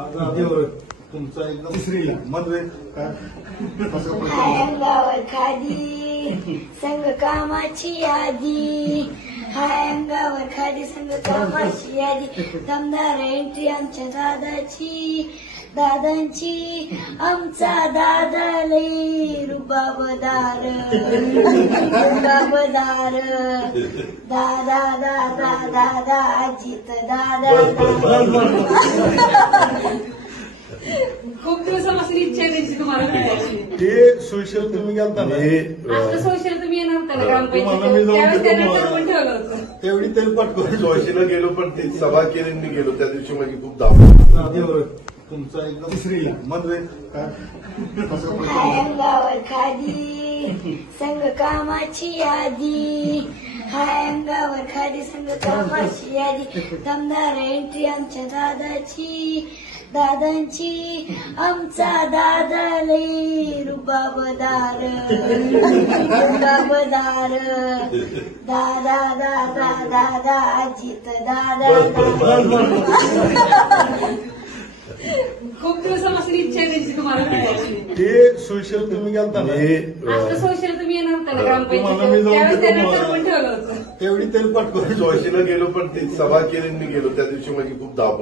तुमचा एकदम श्रीला मतभेद हाय अंगावर खादी संग कामाची यादी, हाय अंगावर खादी संग कामाची यादी, दमदार एंट्री आमच्या दादांची आमचा दादा लई रुबाबदार दादा दादा दादा अजित दादा खूप दिवसापासून इच्छा आहे त्यांची तुम्हाला भेटायची. ते सोशल तुम्ही गेलता ना आता सोशल तुम्ही येणार होता ना तुम्हाला मी ग्रामपंचायत, जाऊन त्यावेळेस त्यांना देतो ठरवून ठेवलं होतं. तेवढी तरी पटकन जोशीला गेलो पण ते सभा केंद्रांनी गेलो त्या दिवशी माझी खूप धावपळ. तुमचा एकदम श्रीला मतभेद हाय अंगावर खादी संग कामाची यादी, हाय अंगावर खादी संग कामाची यादी, दमदार एंट्री आमच्या दादांची आमचा दादा लई रुबाबदार दादा दादा दादा अजित दादा खूप दिवसापासून इच्छा आहे त्यांची तुम्हाला भेटायची. ते सोशल तुम्ही गेलता ना आता सोशल तुम्ही येणार होता ना तुम्हाला मी ग्रामपंचायत, जाऊन त्यावेळेस त्यांना देतो ठरवून ठेवलं होतं. तेवढी तरी पटकन जोशीला गेलो पण ते सभा केंद्रांनी गेलो त्या दिवशी माझी खूप धावपळ.